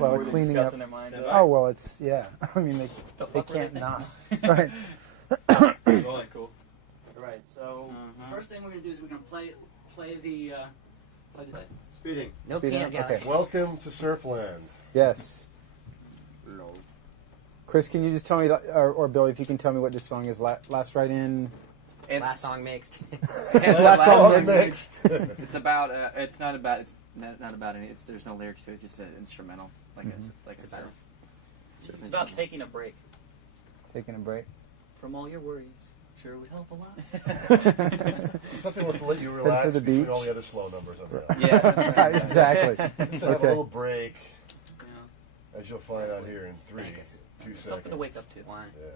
well, More than cleaning up. discussing their minds. Oh well, it's yeah. I mean, they can't not. Right. Oh, that's cool. All right. So first thing we're gonna do is we're gonna play the Speeding. No Speeding peanut up? gallery. Okay. Welcome to Surfland. Yes. No. Chris, can you just tell me, or Billy, if you can tell me what this song is? Last Ride In. Last song mixed. Last song mixed. It's about. It's not about. It's not about any. There's no lyrics to it. It's just an instrumental, like a surf. It's about taking a break Taking a break. from all your worries. Sure would help a lot. Something that's to let you relax for the between beach. all the other slow numbers on the album. Yeah, that's right. Exactly. To have a Okay. little break, Yeah. as you'll find out here in 3, Spank us. 2 seconds. Something to wake up to. One. Yeah.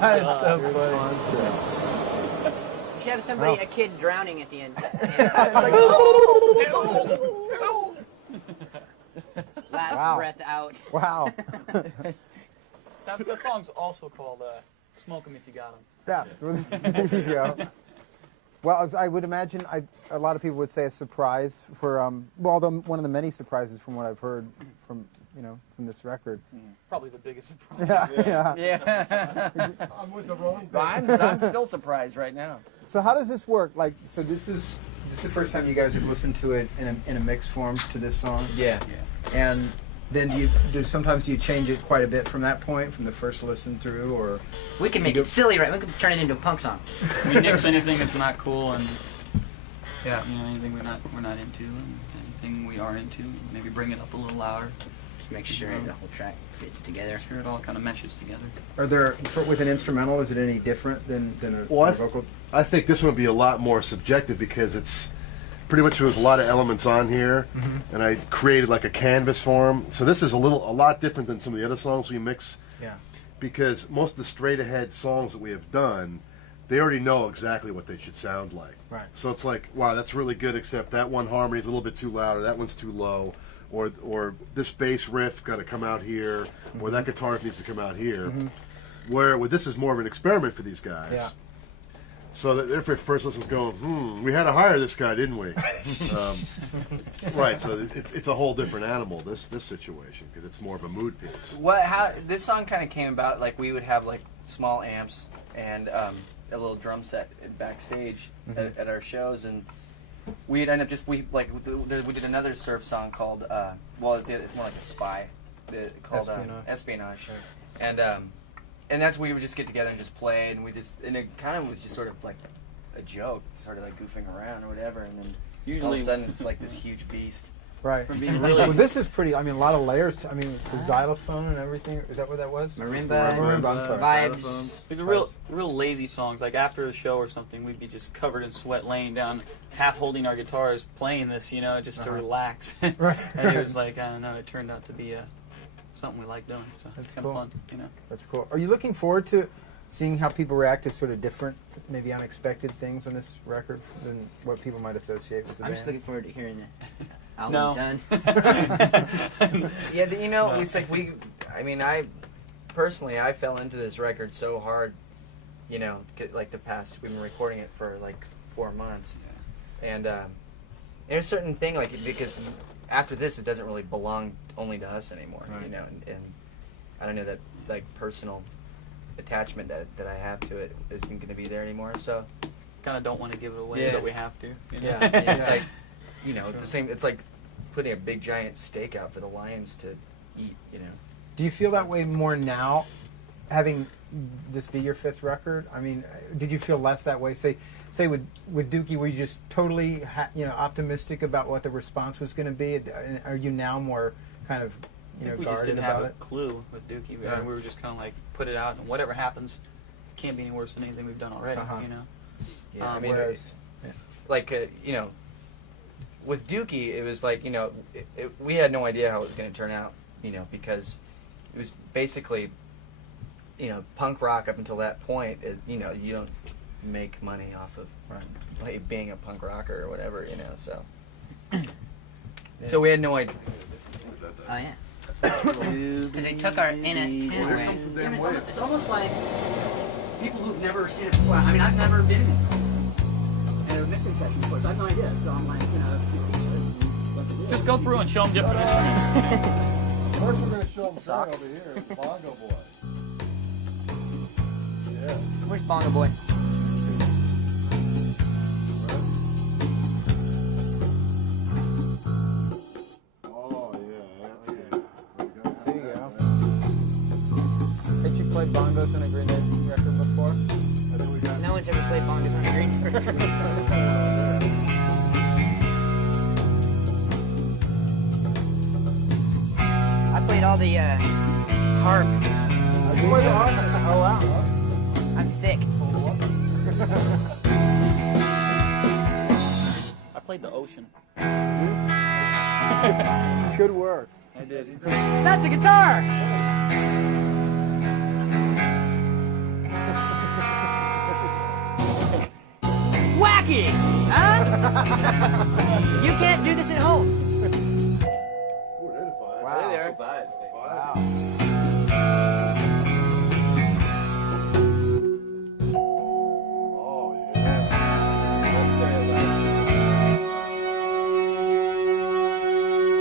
That's so funny. You should have somebody, a kid drowning at the end. Last Wow. breath out. Wow. That song's also called "Smoke 'Em If You Got 'Em." Yeah. There you go. Well, as I would imagine, a lot of people would say a surprise for one of the many surprises from what I've heard from from this record. Probably the biggest surprise. Yeah. I'm with the wrong I'm still surprised right now. So how does this work? Like, so this is the first time you guys have listened to it in a mixed form to this song, Yeah. and then sometimes do you change it quite a bit from that point, from the first listen through, or We can make it silly, right? We can turn it into a punk song. We nix anything that's not cool, and yeah. anything we're not into, and anything we are into, maybe bring it up a little louder. Just make sure the whole track fits together. Sure, it all kind of meshes together. Are there with an instrumental? Is it any different than a vocal? I think this one would be a lot more subjective because it's pretty much there's a lot of elements on here, and I created like a canvas for them. So this is a lot different than some of the other songs we mix. Yeah. Because most of the straight ahead songs that we have done, they already know exactly what they should sound like. Right. So it's like, wow, that's really good, except that one harmony is a little bit too loud, or that one's too low, or this bass riff got to come out here, or that guitar needs to come out here. Where with this is more of an experiment for these guys. Yeah. So that their first listen's going, we had to hire this guy, didn't we? Right. So it's a whole different animal. This situation because it's more of a mood piece. How this song kind of came about? Like we would have like small amps and a little drum set backstage at our shows, and we'd end up we did another surf song called it's more like a spy called Espionage, and that's we would just get together and just play, and it kind of was just sort of like a joke, sort of like goofing around or whatever, and then all of a sudden it's like this huge beast. Right. From being really Well, this is pretty. I mean, a lot of layers. The xylophone and everything. Is that what that was? Marimba, I'm sorry. vibes. These are real lazy songs. Like after the show or something, we'd be just covered in sweat, laying down, half holding our guitars, playing this, just to relax. Right. And it was like, I don't know, it turned out to be something we like doing. So That's it's kind of cool. fun, That's cool. Are you looking forward to seeing how people react to sort of different, maybe unexpected things on this record than what people might associate with the I'm band? just looking forward to hearing the album No. done. Yeah, it's like I personally fell into this record so hard, like the past, we've been recording it for like 4 months, and there's a certain thing because after this it doesn't really belong only to us anymore, Right. and I don't know that like personal attachment that I have to it isn't going to be there anymore, so kind of don't want to give it away, Yeah. but we have to. Yeah. it's like the same. It's like putting a big giant steak out for the lions to eat. Do you feel that way more now, having this be your 5th record? I mean, did you feel less that way? Say with Dookie, were you just totally optimistic about what the response was going to be? Are you now more kind of I think we just guarded didn't have about a it? clue with Dookie. Yeah. We were just kind of like, put it out, and whatever happens, can't be any worse than anything we've done already, Yeah, Whereas, with Dookie, it was like we had no idea how it was going to turn out, because it was basically punk rock up until that point. You don't make money off of like being a punk rocker or whatever, so. So we had no idea. Oh, yeah. Because they took our NS10 away. Damn, it's almost like people who've never seen it before. I mean, I've never been in a mixing session before, so I have no idea. So I'm like, speechless. What to do. Just go through and show them different instruments. First, we're going to show them Sock over here, the Bongo Boy. Yeah. Where's Bongo Boy? Oh, yeah, that's good. there you go. Had you played bongos on a Green Day record before? And then we got No one's ever played bongos on a green record. I played all the harp. You played the harp? Oh wow. I'm sick. I played the ocean. Good work. I did. That's a guitar! Dookie! Huh? You can't do this at home. Ooh, they're the vibes. Wow. Hey there. Wow. Oh, yeah.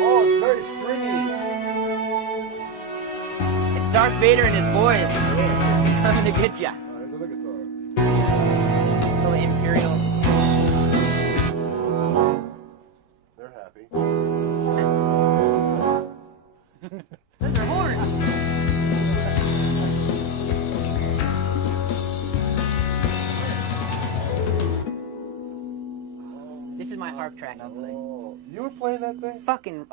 Oh, it's very stringy. It's Darth Vader and his boys coming to get ya. Oh, there's another guitar. Little Imperial. They're happy. Those are horns. This is my harp track I'm playing. Oh, you were playing that thing? Fucking.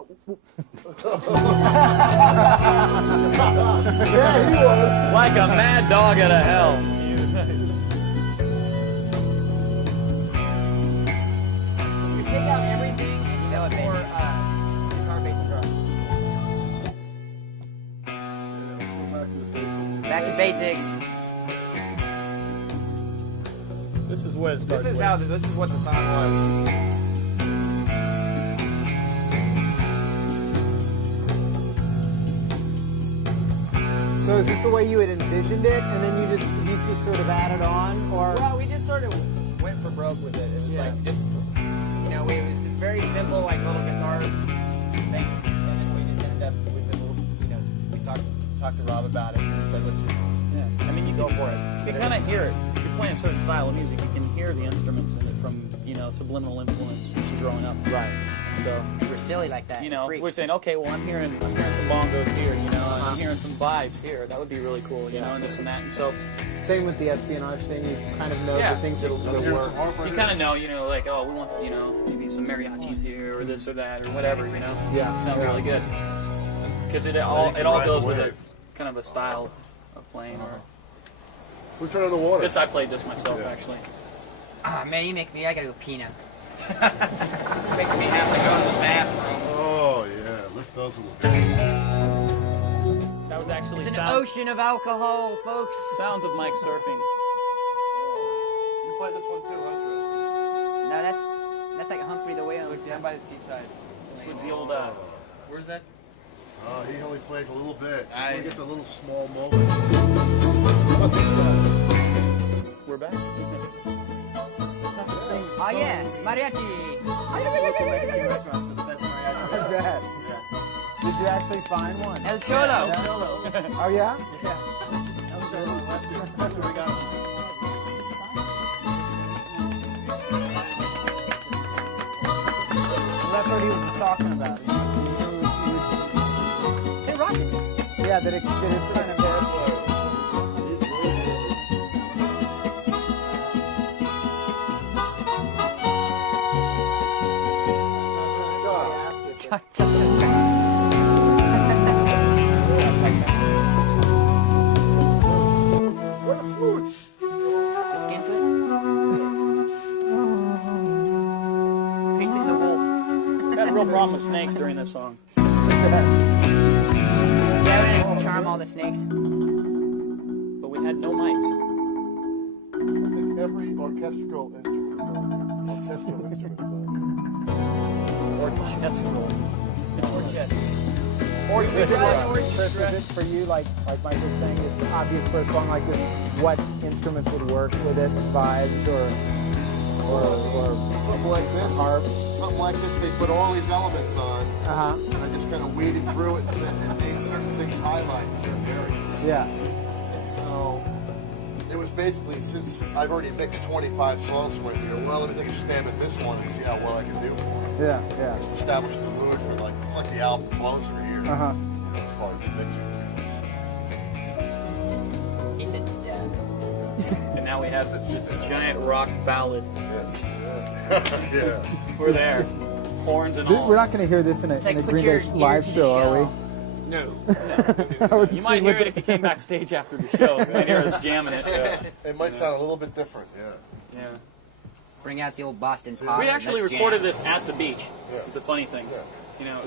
Yeah, he was. Like a mad dog out of hell. You take out everything except for guitar, bass, and drums. Back to basics. This is what it starts This is with. how. This is what the song was. So is this the way you had envisioned it, and then you just sort of added on, or? Well, we just sort of went for broke with it. It was like just, you know, it was just very simple, like little guitar thing, and then we just ended up with a little, you know, we talked to Rob about it, and we said let's just Yeah. I mean, you go can, for it. you can kind of hear it. If you're playing a certain style of music, you can hear the instruments in it from, you know, subliminal influence since you're growing up. Right. So, We're silly like that. you know, freaks. we're saying, okay, well, I'm hearing some bongos here, you know, and I'm hearing some vibes here. That would be really cool, you know, and this and that. And so, Same with the espionage thing. You kind of know Yeah. the things that Here's work. some harp right you here. kind of know, you know, like, oh, we want, you know, maybe some mariachis here or this or that or whatever, you know. Yeah. Sounds Yeah. really good. Because it you all can ride goes the with wave. a kind of a style of playing. Or Who turned on the water? this, I played this myself Yeah. actually. Ah, man, you make me. I gotta go pee now. making me have to go to the bathroom. Oh, yeah. Lift those a little bit. That was actually It's an ocean of alcohol, folks. sounds of Mike surfing. You played this one too, huh, No, that's like Humphrey the Whale. Down by the seaside. This was the old. Where's that? Oh, he only plays a little bit. He I- only gets a little small moment. We're back. Oh yeah, mariachi. I bet. Did you actually find one? El Cholo. Oh yeah. Well, that's what he was talking about. They rock it. Yeah, that it kind of. Chuck, chuck, chuck, chuck. Where are the flutes? The skin flutes. It's Pizza and the Wolf. Had a real problem with snakes during this song. Yeah, we didn't charm all the snakes. But we had no mics. I think every orchestral instrument is on there. Orchestral instrument is on Orchestral. Chris, is it for you, like Mike was saying, it's obvious for a song like this, what instruments would work with it, vibes or Something like this. harp? Something like this, they put all these elements on, Uh-huh. and I just kind of waded through it and made certain things highlight in certain areas. Yeah. And so it was basically, since I've already mixed 25 songs from right here, well, let me take a stab at this one and see how well I can do for it. Yeah, yeah. Just establish the mood for, like, it's like the album closer here, Uh-huh. you know, as far as the mixing goes. He said stab. And now we have this giant rock ballad. Yeah. We're there. Horns and all. We're not going to hear this in a, It's like in a put Green your Day ear live to the show, are we? shell. No. I would You see might what hear it the- if you came backstage after the show. You might hear us jamming it. It might sound a little bit different, yeah. Yeah. Bring out the old Boston pop. We and actually let's recorded jam. this at the beach. Yeah. It's a funny thing. Yeah. You know,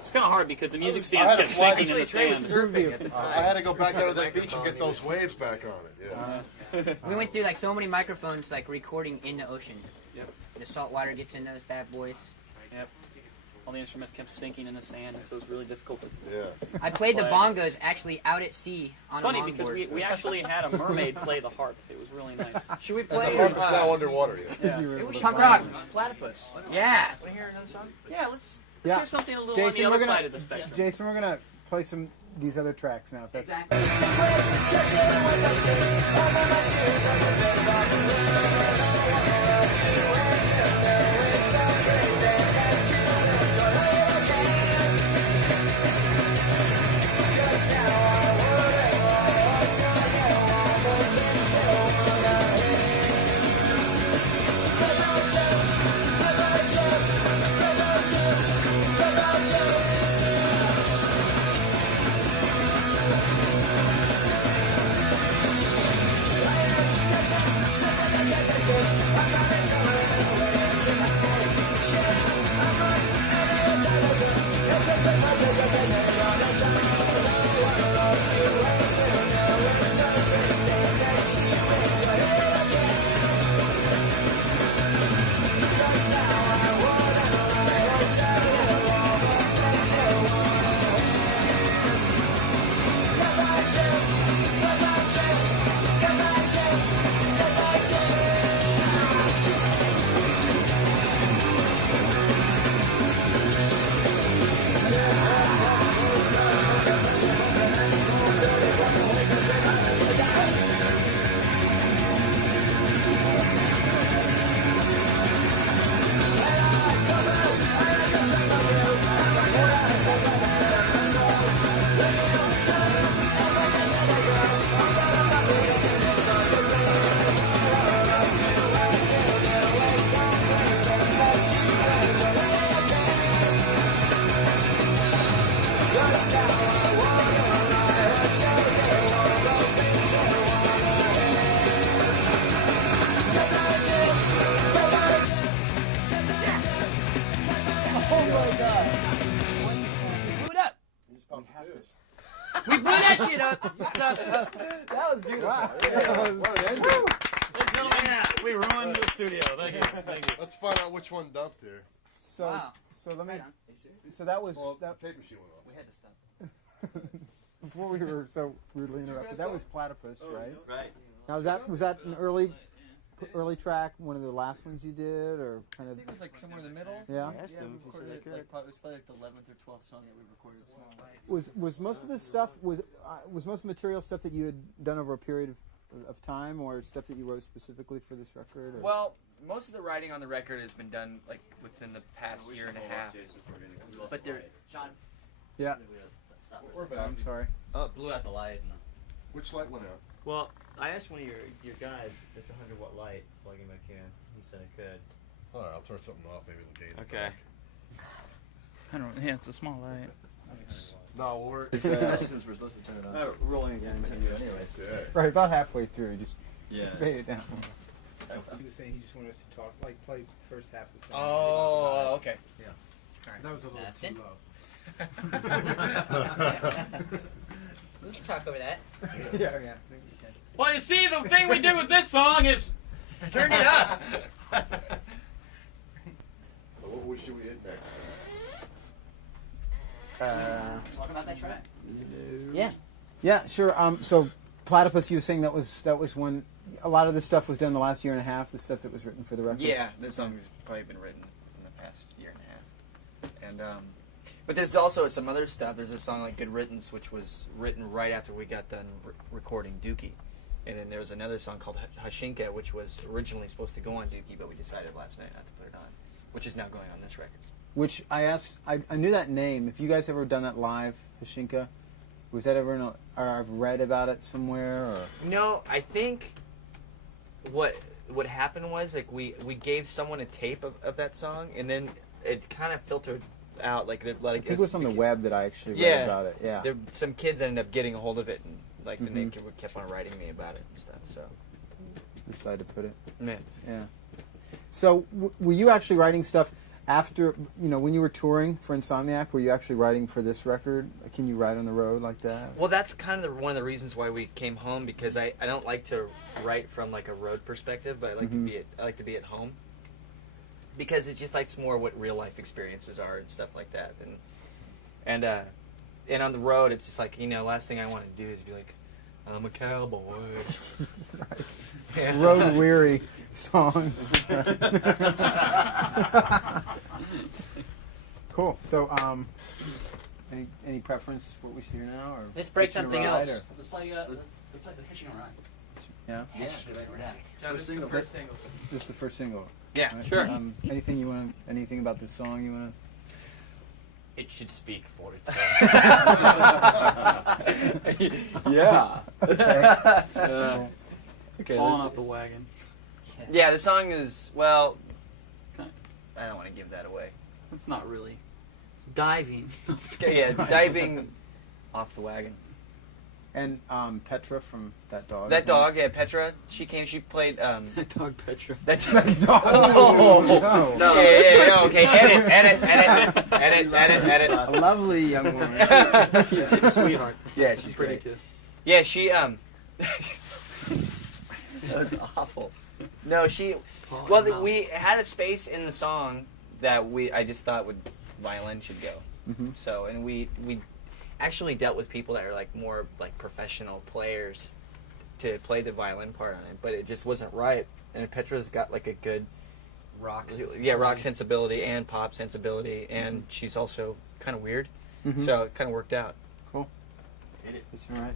it's kind of hard because the music I stands had a kept flag- sinking in the Trey was sand. surfing at the time. I had to go back down to that beach and get those waves back on it, yeah. We went through like so many microphones, like recording in the ocean. Yep. The salt water gets in those bad boys. Yep. All the instruments kept sinking in the sand, so it was really difficult to Yeah. I played the Play. bongos actually out at sea on It's funny a because longboard. we actually had a mermaid play the harp. It was really nice. Should we The play? harp is now underwater. Yeah. You were Punk rock. Platypus. Yeah. Want to hear another song? Yeah, let's Yeah. hear something a little Jason, on the we're other gonna- side of the spectrum. Jason, we're gonna play these other tracks now. If that's Blew it up. You just popped the fuse. We blew that shit up. That was beautiful. What an ending. Ladies and gentlemen, we ruined the studio. Thank you. Thank you. Let's find out which one dubbed here. so. Wow. So let me. Right on. So that was Well, that, the tape machine went off. We had to stop. before we were so rudely interrupted. That was Platypus, right? Right. Now was that an early track, one of the last ones you did, or kind I of? think it was like somewhere in the middle. Yeah. Yeah, we recorded it. Like, it was probably like the 11th or 12th song that we recorded. Was most of this stuff was most of the material stuff that you had done over a period of time, or stuff that you wrote specifically for this record? Or? Well, most of the writing on the record has been done like within the past year and a half. But there, Sean. Yeah. We're back. I'm sorry. Oh, it blew out the light. Which light went out? Well, I asked one of your guys, it's a 100-watt light, plug in back in. He said it could. All right, I'll turn something off. Maybe it'll gain. it Okay. back. I don't. Yeah, it's a small light. No, we're Since we're supposed to turn it on. Rolling again in 10 years. Anyways. yeah. Right, about halfway through, just Yeah. fade it down. He was saying he just wanted us to talk, like play first half of the song. oh, okay. That was a little Nothing. too low. We can talk over that. Yeah, I think we can. Well, you see, the thing we did with this song is Turn it up. So what should we hit next? Talk about that track. Yeah. Yeah, sure. So Platypus, you were saying that was when a lot of this stuff was done the last year and a half. The stuff that was written for the record. Yeah, the song has probably been written within the past year and a half. And but there's also some other stuff. There's a song like Good Riddance, which was written right after we got done recording Dookie. And then there was another song called Hashinka, which was originally supposed to go on Dookie, but we decided last night not to put it on, which is now going on this record. Which I asked, I knew that name. If you guys ever done that live, Hashinka, was that ever or I've read about it somewhere? Or? No, I think what happened was like we gave someone a tape of that song, and then it kind of filtered out. Like I think it was on the web that I actually read about it. Yeah. There, some kids ended up getting a hold of it, and like then they kept on writing me about it and stuff. So Decided to put it. man, Yeah. So were you actually writing stuff? after, when you were touring for Insomniac, were you actually writing for this record? Can you write on the road like that? Well, that's kind of one of the reasons why we came home, because I don't like to write from like a road perspective, but I like to be at home, because it just likes more what real life experiences are and stuff like that. And on the road, it's just like, last thing I want to do is be like, I'm a cowboy. Right. Yeah. Road weary songs. Cool. So, any preference for what we should hear now, or Let's break Hitching a something Ride, else. or- Let's play the Hitching a Ride. Yeah, Yeah, we're down. This is the first single. this is the first single. Yeah, Right? sure. Anything about this song you want it should speak for to? Yeah. Okay. Falling off the wagon. Yeah, the song is, well, I don't want to give that away. It's not really. It's diving. Okay, yeah, it's diving off the wagon. And Petra from That Dog. That is dog, nice. yeah, Petra, she played, That dog Petra. that That dog. Oh, No. no. Yeah, okay, edit. A lovely young woman. She's a sweetheart. Yeah, she's Pretty great. good. Yeah, she, that was awful. No, we had a space in the song that I just thought violin should go. Mm-hmm. So, and we actually dealt with people that are like more like professional players to play the violin part on it, but it just wasn't right. And Petra's got like a good rock sensibility and pop sensibility, and she's also kind of weird, so it kind of worked out. Cool. That's all right.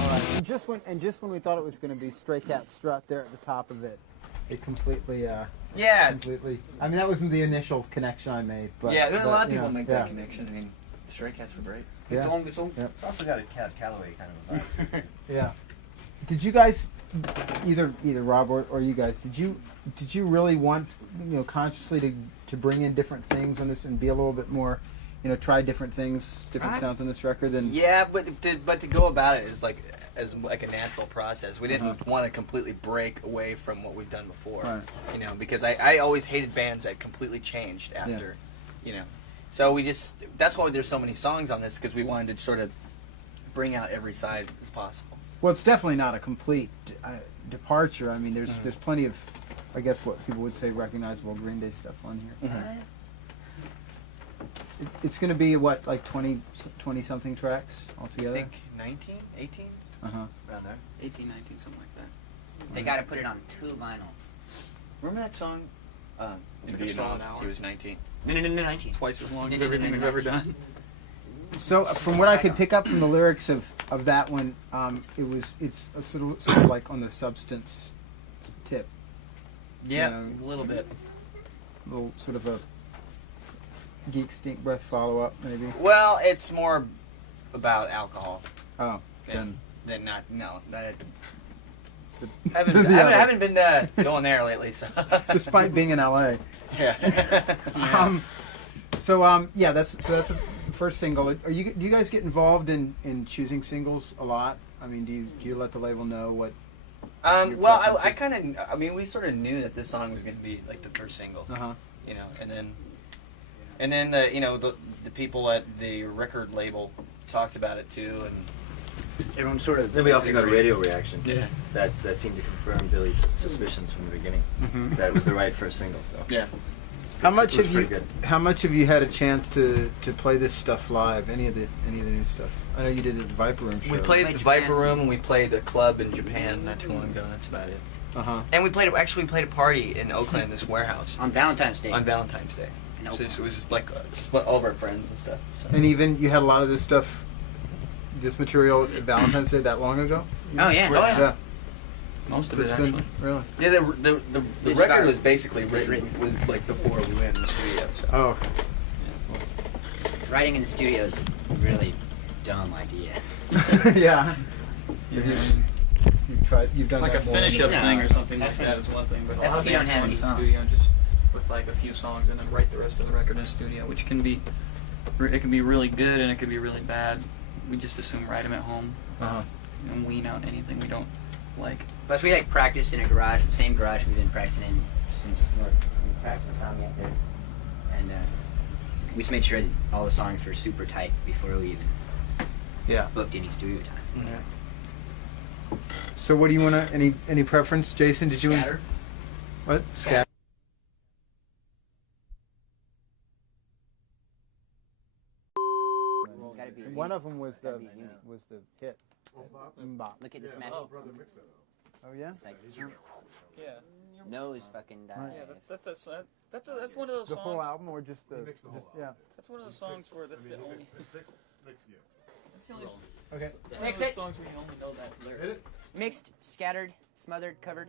All right. And just when we thought it was going to be Stray Cat Strut there at the top of it, it completely. Completely. I mean, that was the initial connection I made. But Yeah, a lot of people know, make that connection. I mean, Stray Cats were great. Yeah. It's also got a Cab Calloway kind of a vibe. Yeah. Did you guys, either Rob or you guys, did you really want, consciously to bring in different things on this and be a little bit more, try different things, different sounds on this record than? Yeah, but to go about it is like a natural process. We didn't want to completely break away from what we've done before. Right. Because I always hated bands that completely changed after, So that's why there's so many songs on this, because we wanted to sort of bring out every side as possible. Well, it's definitely not a complete departure. I mean, there's plenty of, I guess what people would say, recognizable Green Day stuff on here. It's going to be what, like 20 something tracks I altogether? think 19, 18, Uh-huh. around there. 18, 19, something like that. They got to put it on 2 vinyls. Remember that song? In Like a Vietnam, solid hour. he was 19. No, 19. Twice as long as everything we've ever done. So from what I could pick up from the lyrics of that one, it's a sort of like on the substance tip. Yeah, Yeah, a little bit. Little sort of a Geek Stink Breath follow-up, maybe. Well, it's more about alcohol Oh, than not. No, that, the- I the haven't been going there lately. So despite being in LA. yeah. Yeah, that's the first single. Do you guys get involved in choosing singles a lot? I mean, do you let the label know what? Your Well, I preferences? kind of. I mean, we sort of knew that this song was going to be like the first single. Uh huh. You know, and then the people at the record label talked about it too, and Everyone sort of. Then we also got a radio reaction. Yeah. That seemed to confirm Billy's suspicions from the beginning. Mhm. That it was the right first single. So yeah. How much It was have you? pretty good. How much have you had a chance to play this stuff live? Any of the new stuff? I know you did the Viper Room show. We played Played the Japan. Viper Room and we played a club in Japan not too long ago. That's about it. Uh huh. And we played a party in Oakland, this warehouse On Valentine's Day. on Valentine's Day. In So Oakland. it was just like just all of our friends and stuff. So. And even you had a lot of this stuff, this material at Valentine's Day that long ago. Oh, yeah. Oh, yeah. Most of It's it, been actually. really. Yeah, the It's record about- was basically it's written was like before we went in the studio. So. Oh, okay. Writing in the studio is a really dumb idea. Yeah. Yeah. You've done Like a that more finish than- up No, thing or something like that's that when- is one thing, but a that's lot of if you bands don't have go any into the songs. studio and just with like a few songs and then write the rest of the record in the studio, which can be it can be really good and it can be really bad. We just assume write them at home Uh-huh. and wean out anything we don't like. Plus, we like practice in a garage, the same garage we've been practicing in since we practiced Insomnia there. And we just made sure that all the songs were super tight before we even Yeah. booked any studio time. Yeah. So what do you want to? Any preference, Jason? Did you? Scatter? What? Scatter. Gotta be One of them was the hit. Mbop. Look at the smash. Oh yeah. It's like Yeah. nose fucking died. Yeah, that's one of those The whole songs. album or just the? mixed the whole yeah. That's one of those songs where that's the only. That's the only. Okay. One Mix of those it. songs where you only know that lyric. Hit it. Mixed, scattered, smothered, covered.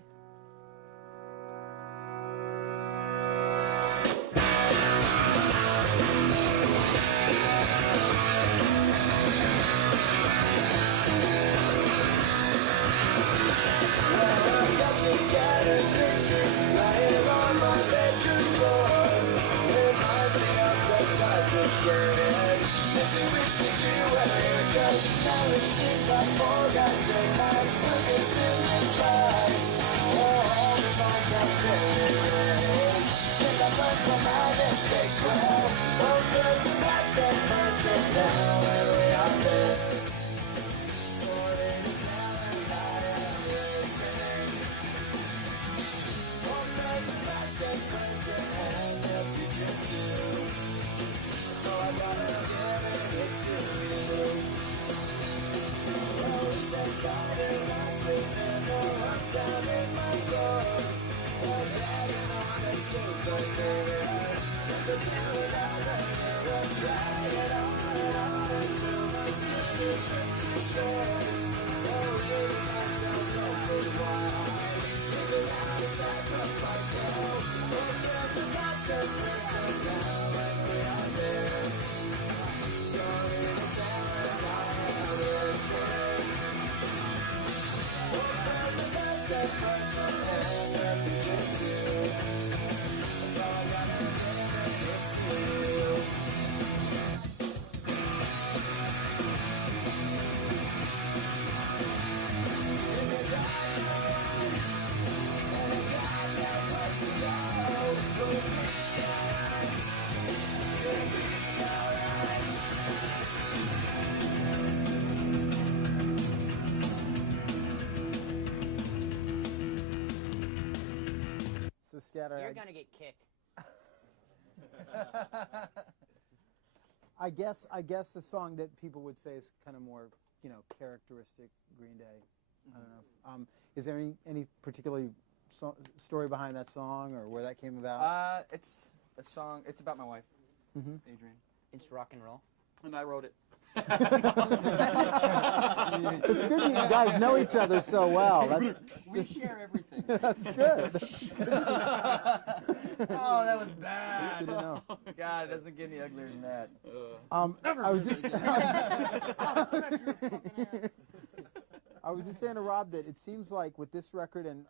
So Scatter. You're gonna get kicked. I guess the song that people would say is kind of more, characteristic Green Day. I don't know. Is there any particular story behind that song or where that came about? It's a song. It's about my wife, Adrian. It's rock and roll. And I wrote it. It's good you guys know each other so well. We share everything. That's good. Oh, that was bad. Good to know. God, it doesn't get any uglier than that. I was just saying to Rob that it seems like with this record and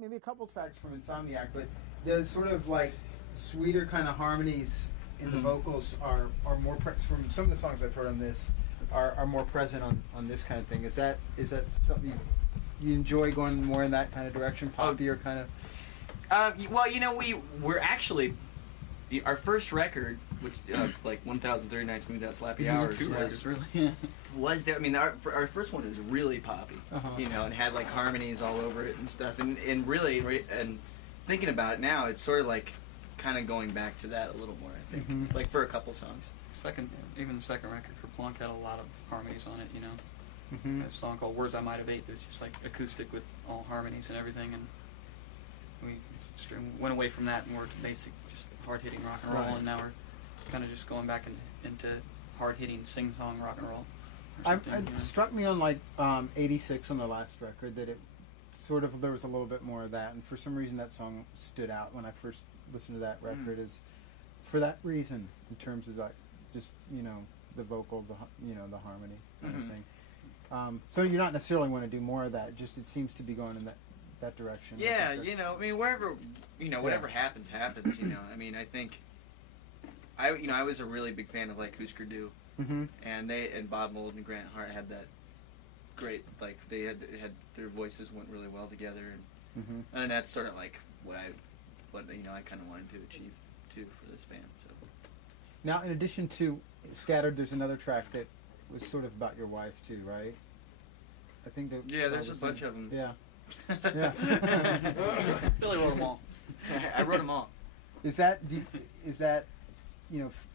maybe a couple tracks from Insomniac, but there's sort of like sweeter kind of harmonies in the vocals are more from some of the songs I've heard on this are more present on this kind of thing. Is that something you enjoy going more in that kind of direction, poppier kind of? Well, we're actually our first record, which like 1,030 Nights Moved Out Slappy Hours, was there. I mean, our first one was really poppy, and had like harmonies all over it and stuff, and really, and thinking about it now, it's sort of like kind of going back to that a little more, I think, like for a couple songs. Even the second record for Plunk had a lot of harmonies on it, A song called Words I Might Have Ate that's just like acoustic with all harmonies and everything, and we went away from that more to basic, just hard-hitting rock and roll, and now we're kind of just going back into hard-hitting sing-song rock and roll. It struck me on like 86 on the last record that it sort of, there was a little bit more of that, and for some reason that song stood out when I first listened to that record is for that reason, in terms of like just the vocal, the harmony kind of thing. So you're not necessarily want to do more of that, just it seems to be going in that direction. Yeah, I mean, wherever, whatever happens. I mean, I think I was a really big fan of like Husker Du, and Bob Mould and Grant Hart had that great, like they had their voices went really well together, and that's sort of like what I kind of wanted to achieve too for this band. So now, in addition to Scattered, there's another track that was sort of about your wife too, right? I think that there's a bunch of them. Yeah. Billy wrote them all. I wrote them all. Is that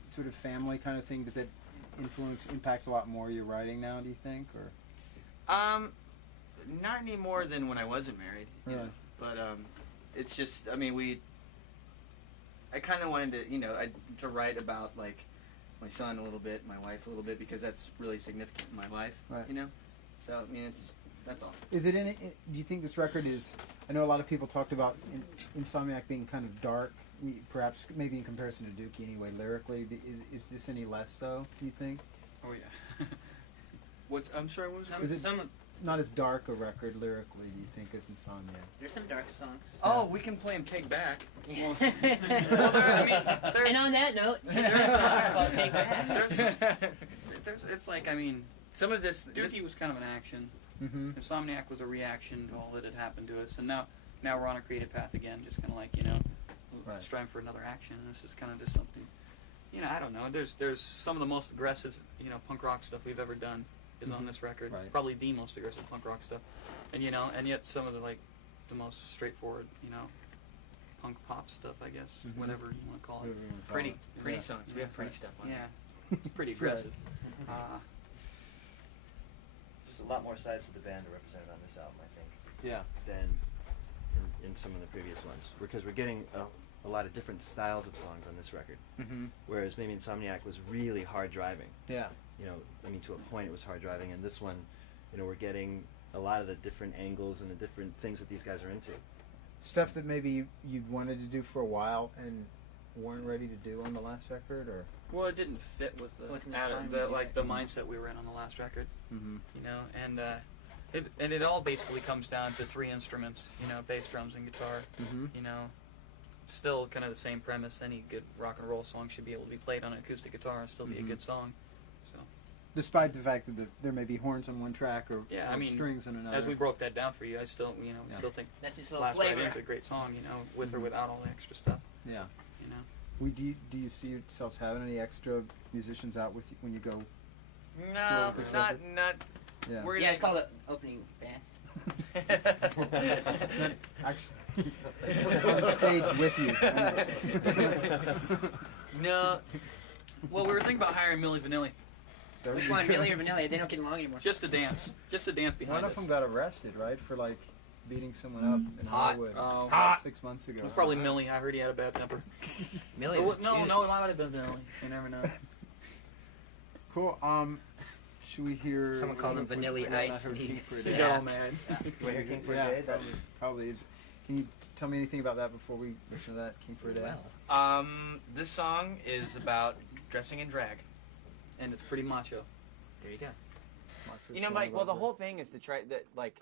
sort of family kind of thing? Does it impact a lot more your writing now? Do you think, or? Not any more than when I wasn't married. Really? But it's just, I mean, I kind of wanted to, to write about like my son a little bit, my wife a little bit, because that's really significant in my life. Right. So I mean, that's all. Is it do you think this record is? I know a lot of people talked about Insomniac being kind of dark, perhaps maybe in comparison to Dookie anyway. Lyrically, is this any less so? Do you think? Oh yeah. I'm sorry. What was that? Is it not as dark a record lyrically? Do you think as Insomniac? There's some dark songs. Oh, we can play them Take Back. Yeah. Well, and on that note, there's a song called Take Back. It's like, I mean, some of this Dookie was kind of an action. Insomniac was a reaction to all that had happened to us, and now we're on a creative path again, just kind of like striving for another action. And this is kind of just something, I don't know. There's some of the most aggressive punk rock stuff we've ever done is on this record. Right. Probably the most aggressive punk rock stuff, and and yet some of the most straightforward punk pop stuff, I guess, whatever you want to call it. Pretty songs. We have pretty stuff on Yeah, it's pretty aggressive. There's a lot more sides to the band are represented on this album, I think. Yeah. Than in some of the previous ones, because we're getting a lot of different styles of songs on this record. Whereas maybe Insomniac was really hard driving. Yeah. To a point it was hard driving, and this one, we're getting a lot of the different angles and the different things that these guys are into. Stuff that maybe you'd wanted to do for a while and weren't ready to do on the last record, or? Well, it didn't fit with the mindset we were in on the last record. And it all basically comes down to three instruments, bass, drums, and guitar. Still kind of the same premise. Any good rock and roll song should be able to be played on an acoustic guitar and still be a good song. So, despite the fact that there may be horns on one track or strings on another. As we broke that down for you, I still still think that's just a little Last flavor. Writing's a great song, with or without all the extra stuff. Yeah. Do you see yourselves having any extra musicians out with you when you go? No, not. Yeah. We're It's called an opening band. Actually, on stage with you. No, Well, we were thinking about hiring Milli Vanilli. Which one, Millie or Vanilli? They don't get along anymore. Just to dance behind One us. of them got arrested, right, for like beating someone up in Hot. Hollywood Oh. about 6 months ago. It was probably Millie. I heard he had a bad temper. Millie. Oh, was no, accused. it might have been Millie. You never know. Cool. Should we hear? Someone called him Vanilla Ice, and he He got all mad. We're here King for a Yeah, Day. probably is. Can you tell me anything about that before we listen to that King for a Day? Well, This song is about dressing in drag. And it's pretty macho. there you go. You know, like, well, the whole thing is to try that, like,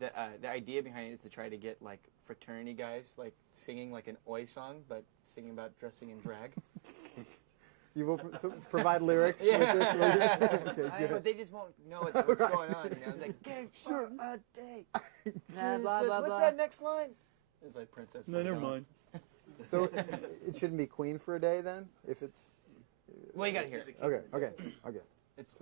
the idea behind it is to try to get like fraternity guys like singing like an Oi song, but singing about dressing in drag. You will provide lyrics Yeah. with this? Okay, I good. know, but they just won't know what's going on. You know, it's like King for a Day. Blah, blah, Says, blah, What's blah. that next line? It's like Princess. Madonna. So it shouldn't be Queen for a Day then, if it's. Well, you gotta hear it. Okay. It's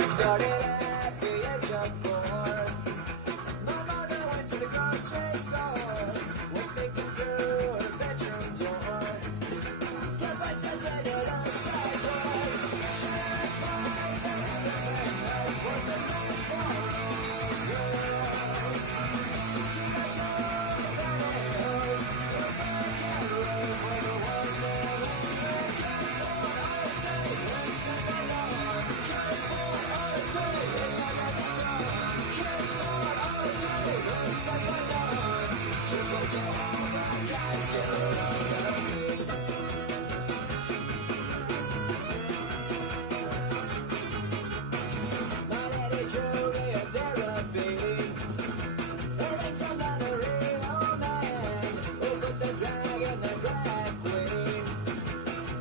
Started at the age of 4. My mother went to the grocery store. Was sneaking through her bedroom door. To find some dead and upside down. She finds that everything else was enough for all girls. Too much of the values was my carol for the one that we care for. All day, this is my love. Care for all day, I got the gun. Care for all day, this is my love. Just wait till all the guys get around of me. My daddy drew me a therapy. It thinks I'm not a real man. Who put the drag in the drag queen?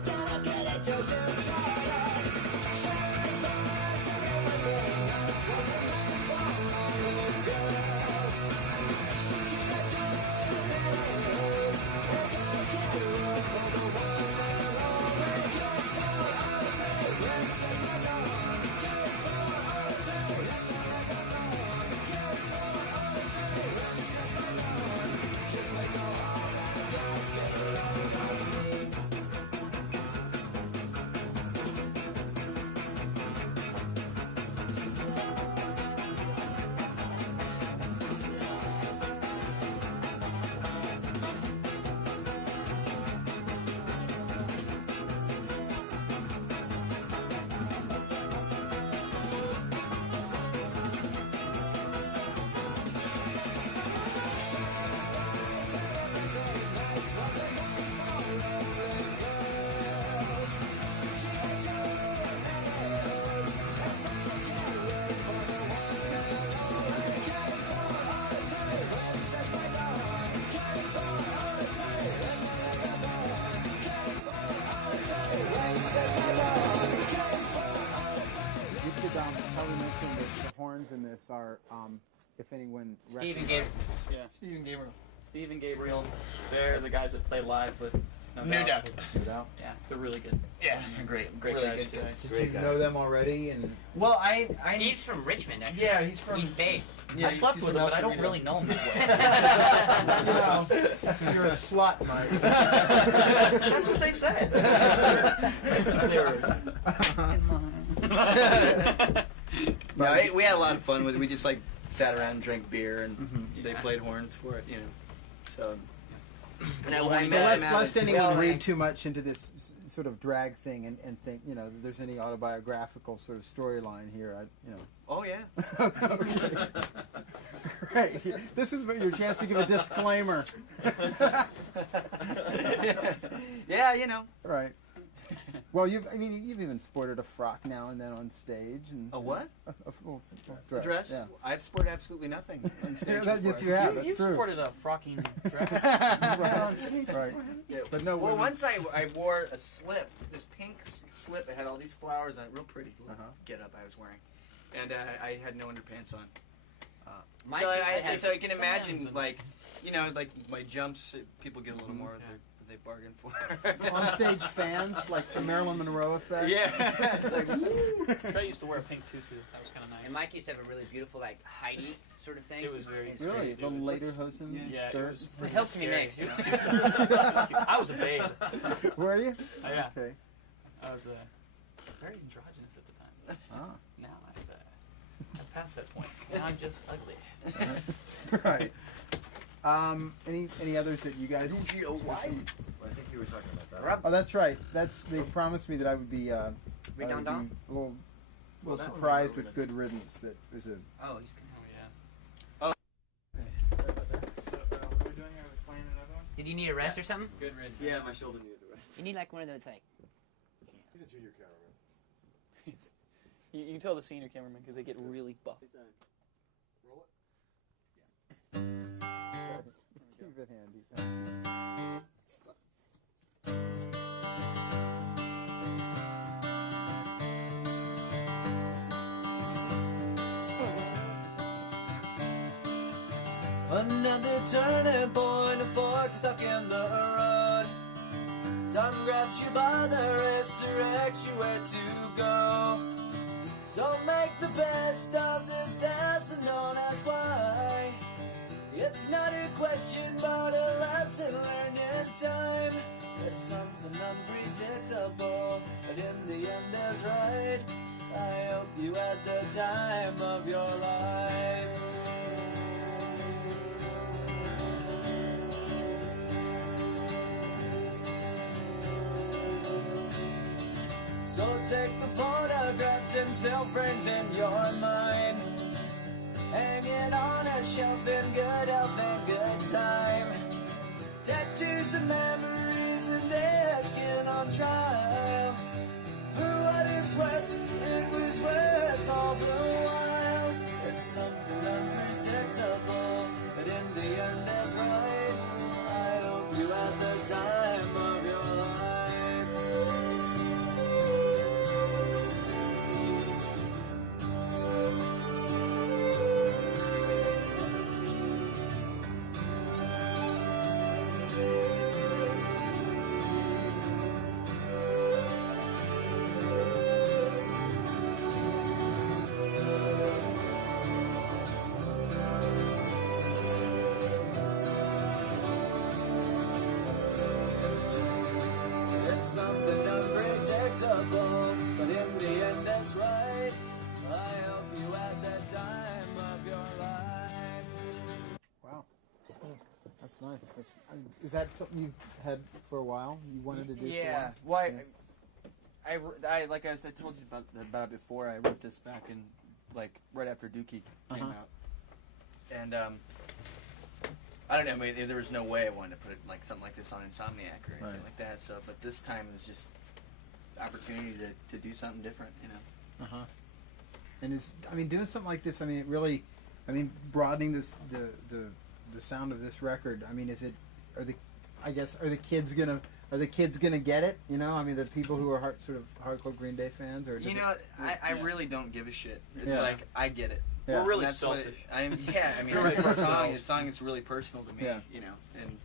Don't get it till you try it. Shine lights and everything else wasn't meant for all the girls. She got you in the hills. It's like a room for the one that only cared for all day. Yes, it's my love. Cared for all day. Yes, I love. Cared for all day. Yes, it's my love. Just wait till all the guys get around of me. You could probably mention that the horns in this are, if anyone. Stephen Gabriel. Yeah. Stephen Gabriel. Stephen Gabriel. They're the guys that play live with No doubt. No doubt. Yeah. They're really good. Yeah. Great Really guys good too. guys. Did Great you guys. know them already? And Well, I Steve's from Richmond, actually. yeah, he's from. He's Bay. Yeah, I slept he's with from him, but I El don't Cerrito. really know him that well. you're a slut, Mike. That's what they said. No, we had a lot of fun with it. We just like sat around and drank beer, and they Yeah. played horns for it, you know. So. No, I we So met lest, him lest at- anyone well, read too much into this sort of drag thing and think, that there's any autobiographical sort of storyline here, Oh yeah. Right. This is your chance to give a disclaimer. Yeah, you know. Right. Well, you've even sported a frock now and then on stage. And A what? A A dress? Yeah. I've sported absolutely nothing on stage. Yeah, yes, before. you have. That's You've true. sported a frocking dress. Right. Right. Yeah. But no. Well, women's- once I wore a slip, this pink slip that had all these flowers on it, real pretty Uh-huh. get up I was wearing, and I had no underpants on. Mike So usually has so you can sands imagine, and- like my jumps, people get a little more of their what they bargained for. On stage fans, like the Marilyn Monroe effect. Yeah. It's like, woo. Trey used to wear a pink tutu. That was kind of nice. And Mike used to have a really beautiful, like, Heidi sort of thing. It was very It's Really? It The was- later Hosen Yeah, skirt? it was. It helps me scary. mix, It was you cute. know? It was cute. I was a babe. Were you? Yeah. Okay. I was very androgynous at the time. Ah. Now I've passed that point. Now I'm just ugly. Right. Any others that you guys? Well, I think you were talking about that. Rob? Oh, that's right. They promised me that I would be. I would be a Redundant? little Well, that was surprised relevant. with Good Riddance. That was a. Oh, he's Oh yeah. Sorry about that. So what are we doing? Are we playing another one? Did you need a rest or something? Good riddance. Yeah, my shoulder needed the rest. You need like one of those like. He's a junior cameraman. It's, you can tell the senior cameraman because they get really buff. Roll it. Keep it handy. Another turning point, a fork stuck in the road. Time grabs you by the wrist, directs you where to go. So make the best of this task and don't ask why. It's not a question but a lesson learned in time. It's something unpredictable, but in the end is right. I hope you had the time of your life. So take the photographs and still frames in your mind. Hang it on a shelf in good health and good time. Tattoos and memories and dead skin on trial. For what it's worth, it was worth all the while. It's something unpredictable, but in the end is right. I hope you had the time of your life. It's something unpredictable, but in the end it's right. I hope you had the time of your life. Wow. That's nice. Is that something you've had for a while? You wanted to do? Yeah. For a Well, while? I like I told you about it before. I wrote this back in like right after Dookie came out, and I don't know. I mean, there was no way I wanted to put it like something like this on Insomniac or anything Right. like that. So, but this time it was just opportunity to do something different. You know. Uh-huh. And doing something like this, it really, broadening the sound of this record. Are the kids gonna get it? You know, the people who are sort of hardcore Green Day fans, or does You know, it, I Yeah. really don't give a shit. It's Yeah. like I get it. Yeah. We're really That's what selfish. This for song, ourselves. this song is really personal to me. Yeah. You know, and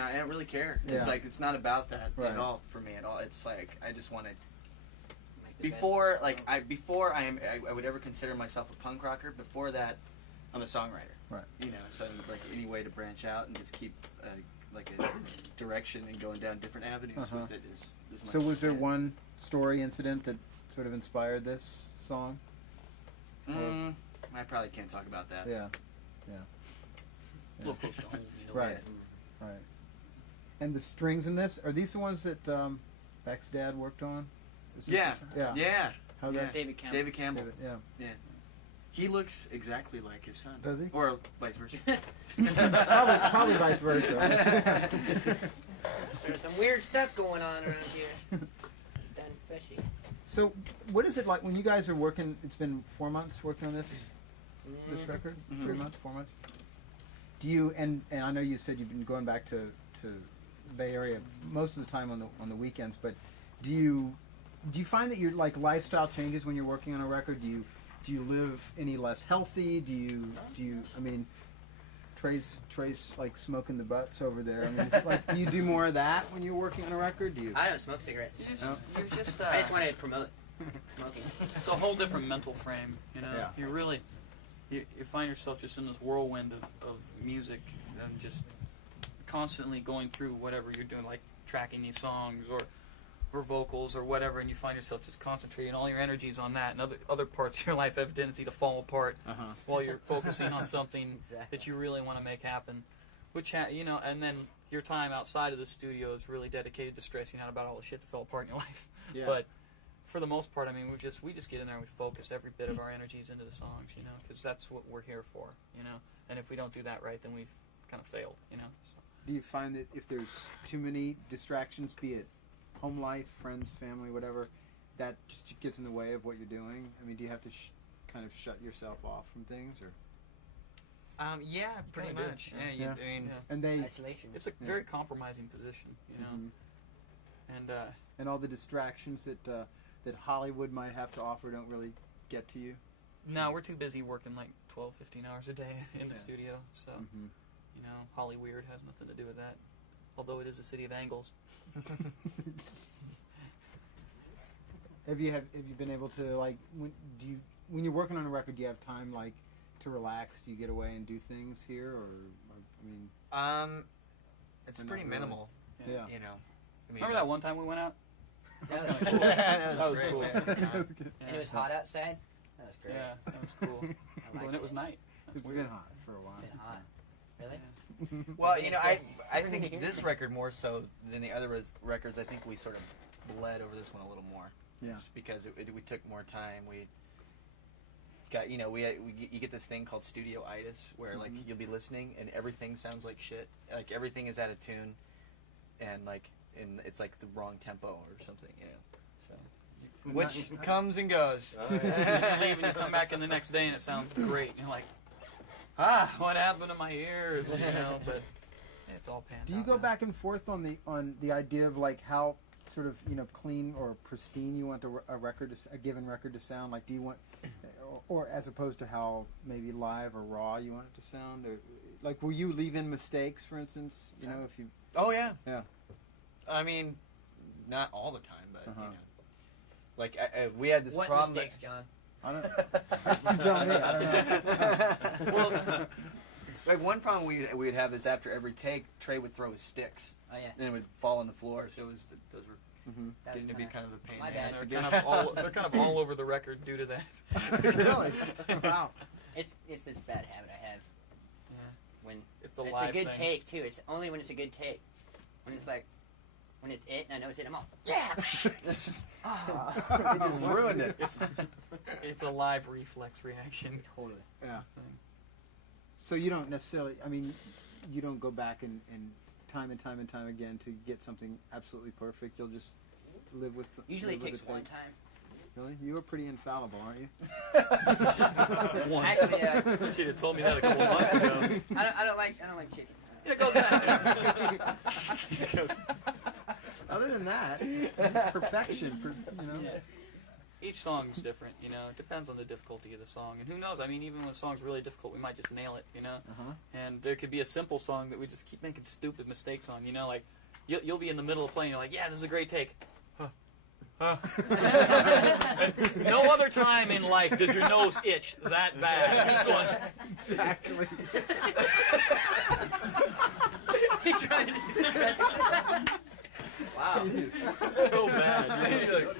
I don't really care. Yeah. It's like it's not about that Right. at all for me at all. It's like I just want to. Like the Before, best. before I would ever consider myself a punk rocker. Before that, I'm a songwriter. Right. You know, so like any way to branch out and just keep like a direction and going down different avenues Uh-huh. with it is much So was as there I can. one story incident that sort of inspired this song? I probably can't talk about that. Yeah. A little close to home, you know. Right. Right. And the strings in this, are these the ones that Beck's dad worked on? Is this Yeah. the- yeah. Yeah. How that? David Campbell. David Campbell. David, yeah. Yeah. He looks exactly like his son. Does he? Or vice versa. probably vice versa. There's some weird stuff going on around here. Done fishy. So, what is it like when you guys are working? It's been 4 months working on this record. 3 months, 4 months. Do you and I know you said you've been going back to the Bay Area most of the time on the weekends, but do you find that your lifestyle changes when you're working on a record? Do you live any less healthy? Do you Trey's like smoking the butts over there. I mean, is it like, do you do more of that when you're working on a record? Do you? I don't smoke cigarettes. You just, No. you're just I just want to promote smoking. it's a whole different mental frame, you know. Yeah. You really, you find yourself just in this whirlwind of music and just constantly going through whatever you're doing, like tracking these songs or vocals or whatever, and you find yourself just concentrating all your energies on that, and other parts of your life have a tendency to fall apart while you're focusing on something Exactly. that you really want to make happen. Which you know, and then your time outside of the studio is really dedicated to stressing out about all the shit that fell apart in your life. Yeah. But for the most part, I mean, we just get in there and we focus every bit of our energies into the songs, you know, because that's what we're here for, you know. And if we don't do that right, then we've kind of failed, you know. So. Do you find that if there's too many distractions, be it home life, friends, family, whatever, that just gets in the way of what you're doing? I mean, do you have to kind of shut yourself off from things, or? Yeah, pretty kinda do. much. Yeah, Yeah. I mean, Yeah. And they Isolation. It's a very compromising position, you know. Mhm. And all the distractions that Hollywood might have to offer don't really get to you. no, we're too busy working like 12, 15 hours a day in the Yeah. studio, so Mm-hmm. you know, Hollyweird has nothing to do with that. Although it is a city of angles. Have you been able to, like, when you're working on a record, do you have time like to relax? Do you get away and do things here, or I mean? it's Or not pretty really? minimal. Yeah. You know. I mean, Remember that one time we went out? That was Cool. that was great, cool. man. That's good. Yeah. And it was hot outside. That was great. Yeah, that was cool. I liked And it was night. It's been hot for a while. It's been hot. Really? Well, you know, I think this record more so than the other records. I think we sort of bled over this one a little more. Yeah. Just because we took more time. We got, you know, you get this thing called studio-itis where like you'll be listening and everything sounds like shit. Like everything is out of tune, and it's like the wrong tempo or something, you know. So which comes and goes. You leave and you come back in the next day and it sounds great. And you're like, what happened to my ears? You know, but it's all panned out. Do you go now. back and forth on the idea of like how sort of, you know, clean or pristine you want a given record to sound? Like, do you want, or as opposed to how maybe live or raw you want it to sound? Or like, will you leave in mistakes, for instance? You know, if you. Oh yeah. Yeah. I mean, not all the time, but Uh-huh. you know, like we had this What problem. mistakes, John? I don't. You tell me. I don't know. Well, like one problem we would have is after every take, Trey would throw his sticks, Oh yeah. and it would fall on the floor. So those were Mhm. That was getting to be kind of a pain. my in the bad. ass to They're get. kind of all over the record due to that. Really? Wow. It's this bad habit I have Yeah. when It's a it's live a good thing. take too. It's only when it's a good take. When it's like when it's it and I know it's it, I'm all yeah. It just ruined it. It's a live reflex reaction Totally. Yeah. thing. So you don't necessarily. I mean, you don't go back and time again to get something absolutely perfect. You'll just live with. Usually it live with takes the one tape. time. Really, you are pretty infallible, aren't you? One. Actually, You should have told me that a couple months ago. I don't like chicken. Yeah, it goes back. Other than that, perfection. You know. Yeah. Each song's different, you know. It depends on the difficulty of the song, and who knows? I mean, even when a song's really difficult, we might just nail it, you know. Uh-huh. And there could be a simple song that we just keep making stupid mistakes on, you know. Like you'll be in the middle of playing, you're like, yeah, this is a great take. And no other time in life does your nose itch that bad. Keep going. Exactly. Wow. So bad. You're like-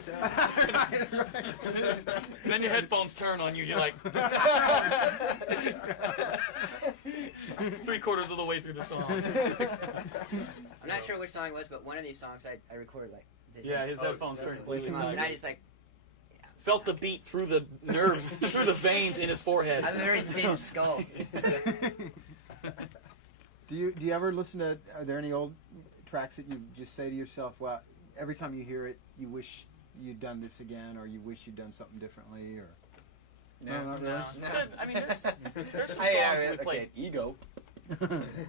then your headphones turn on you. You're like 3/4 of the way through the song. I'm not sure which song it was, but one of these songs I recorded like. Yeah, his headphones turned completely And I silent. just like Felt the beat through the nerve, through the veins in his forehead. I have a very thin skull. Do you ever listen to? Are there any old tracks that you just say to yourself, "Well, every time you hear it, you wish you'd done this again, or you wish you'd done something differently"? Or no, not really. But, I mean, there's some songs that we played. Ego.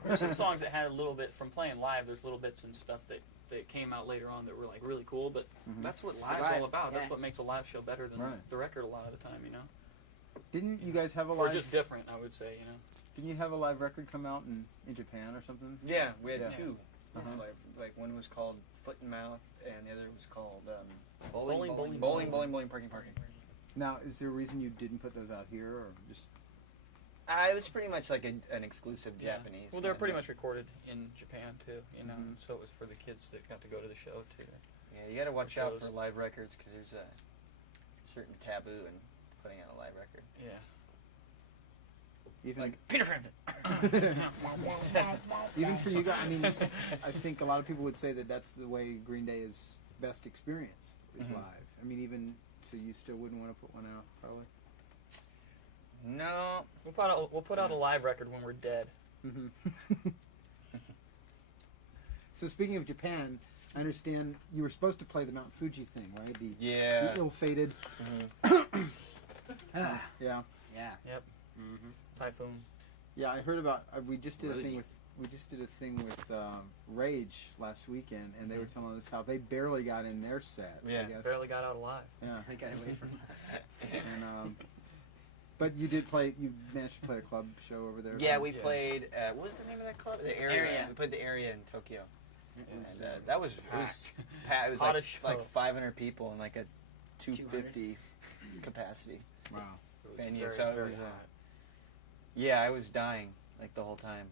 There's some songs that had a little bit from playing live. There's little bits and stuff that came out later on that were like really cool. But that's what live's Live, all about. yeah. That's what makes a live show better than Right. the record a lot of the time. You know. Didn't you guys have a Or live? just different, I would say, you know. Didn't you have a live record come out in Japan or something? Yeah, we had Yeah. two. Uh-huh. Like one was called Foot and Mouth, and the other was called Bowling. Bowling, Parking. Now, is there a reason you didn't put those out here, or just? It was pretty much like an exclusive Yeah. Japanese. Well, they're kind pretty of- much recorded in Japan too, you know. Mhm. So it was for the kids that got to go to the show too. Yeah, you got to watch out shows. for live records because there's a certain taboo in putting out a live record. Yeah. Even Like Peter Frampton. even for you guys, I mean, I think a lot of people would say that that's the way Green Day is best experienced is Mhm. live. I mean, even so, you still wouldn't want to put one out, probably. No, We'll put out a live record when we're dead. Mm-hmm. So speaking of Japan, I understand you were supposed to play the Mount Fuji thing, right? The yeah. ill-fated. Ah, Yeah, yeah. Yep. Mm-hmm. Typhoon. yeah. I heard about. We just did a Rosie. thing with Rage last weekend, and they were telling us how they barely got in their set. I Yeah, guess. Barely got out alive. Yeah. I got away from And but you did play. You managed to play a club show over there. Yeah, we Yeah. played. What was the name of that club? The Area. We played the Area in Tokyo, It and that was packed. It was Hottest show. like 500 people and like a 250 capacity Wow. was venue. very, So it very was. hot. Yeah, I was dying like the whole time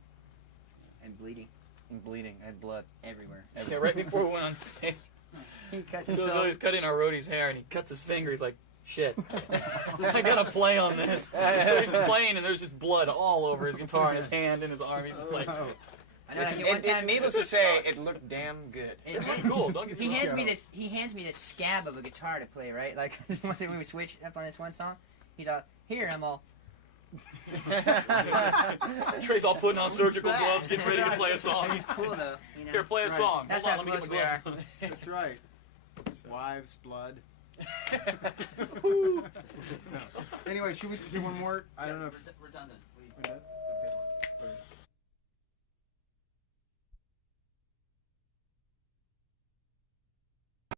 and bleeding and bleeding. I had blood. everywhere. Yeah, right before we went on stage, He cuts Bill himself. Billy's cutting our roadie's hair, and he cuts his finger. He's like, "Shit, I gotta play on this." So he's playing, and there's just blood all over his guitar, and his hand, and his arm. He's just like, Oh. I know, like one time. Needless to say, it looked damn good. "Cool, don't get me He wrong." hands me this. He hands me this scab of a guitar to play. Right, like when we switch up on this one song, he's all here. I'm all. Trey's all putting on surgical gloves, getting ready to play a song. He's cool though. You know? Here, play a Right. song. That's Hold how on, let me close get we my are. gloves. That's right. Wives, blood. No. Anyway, should we do one more? I don't know if Redundant. we're done.